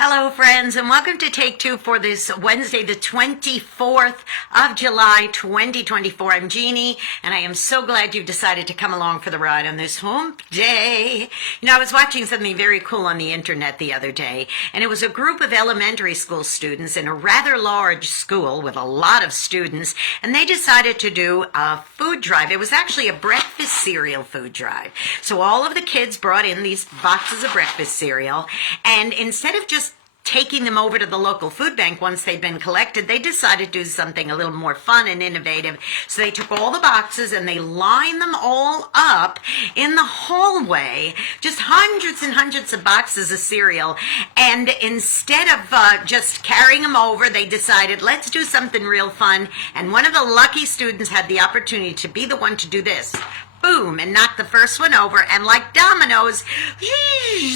Hello, friends, and welcome to Take Two for this Wednesday, the 24th of July, 2024. I'm Jeannie, and I am so glad you've decided to come along for the ride on this hump day. I was watching something very cool on the internet the other day, and it was a group of elementary school students in a rather large school with a lot of students, and they decided to do a food drive. It was actually a breakfast cereal food drive. So all of the kids brought in these boxes of breakfast cereal, and instead of just taking them over to the local food bank once they'd been collected, they decided to do something a little more fun and innovative. So they took all the boxes and they lined them all up in the hallway, just hundreds and hundreds of boxes of cereal. And instead of just carrying them over, they decided, let's do something real fun. And one of the lucky students had the opportunity to be the one to do this. Boom, and knocked the first one over, and like dominoes,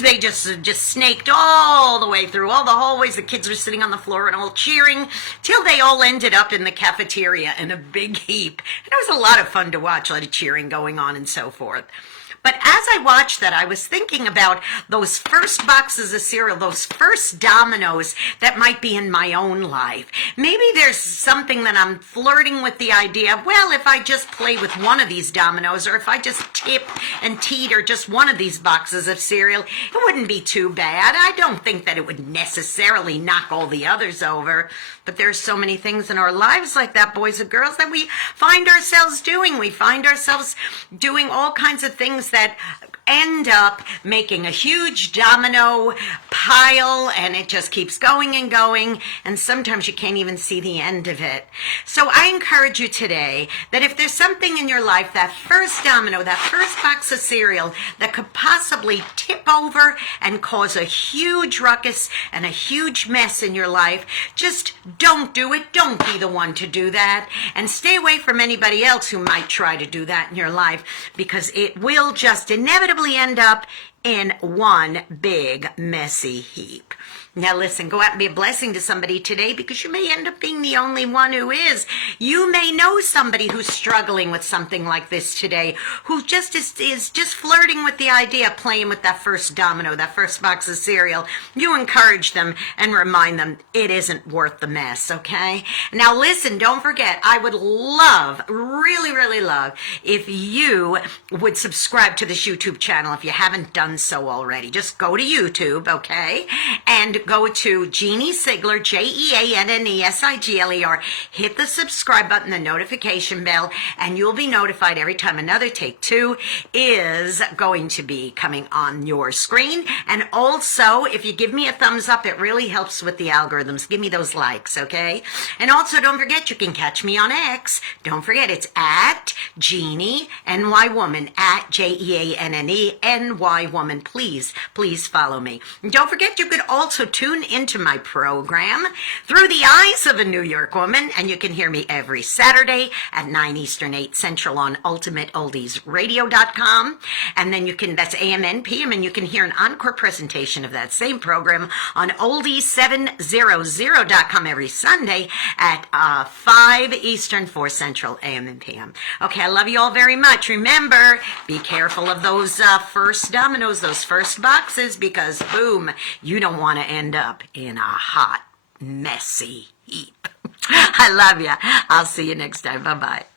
they just snaked all the way through all the hallways. The kids were sitting on the floor and all cheering till they all ended up in the cafeteria in a big heap. And it was a lot of fun to watch, a lot of cheering going on and so forth. But as I watched that, I was thinking about those first boxes of cereal, those first dominoes that might be in my own life. Maybe there's something that I'm flirting with the idea of, well, if I just play with one of these dominoes, or if I just tip and teeter just one of these boxes of cereal, it wouldn't be too bad. I don't think that it would necessarily knock all the others over. But there's so many things in our lives like that, boys and girls, that we find ourselves doing. We find ourselves doing all kinds of things that end up making a huge domino pile, and it just keeps going and going, and sometimes you can't even see the end of it. So I encourage you today that if there's something in your life, that first domino, that first box of cereal that could possibly tip over and cause a huge ruckus and a huge mess in your life, just don't do it. Don't be the one to do that, and stay away from anybody else who might try to do that in your life, because it will just inevitably end up in one big messy heap. Now listen, go out and be a blessing to somebody today, because you may end up being the only one who is. You may know somebody who's struggling with something like this today, who just is just flirting with the idea of playing with that first domino, that first box of cereal. You encourage them and remind them it isn't worth the mess, okay? Now listen, don't forget, I would love, really, really love, if you would subscribe to this YouTube channel if you haven't done so already. Just go to YouTube, okay? And go to Jeanne Sigler, JeanneSigler. Hit the subscribe button, the notification bell, and you'll be notified every time another Take Two is going to be coming on your screen. And also, if you give me a thumbs up, it really helps with the algorithms. Give me those likes, okay? And also, don't forget, you can catch me on X. Don't forget, it's at Jeanne, NY Woman, at JeanneNY Woman. Please follow me. And don't forget, you could also tune into my program Through the Eyes of a New York Woman, and you can hear me every Saturday at 9 Eastern, 8 Central on ultimateoldiesradio.com. And then that's AM and PM, and you can hear an encore presentation of that same program on oldies700.com every Sunday at 5 Eastern, 4 Central, AM and PM. Okay, I love you all very much. Remember, be careful of those first dominoes, those first boxes, because boom, you don't want to end up in a hot, messy heap. I love you. I'll see you next time. Bye-bye.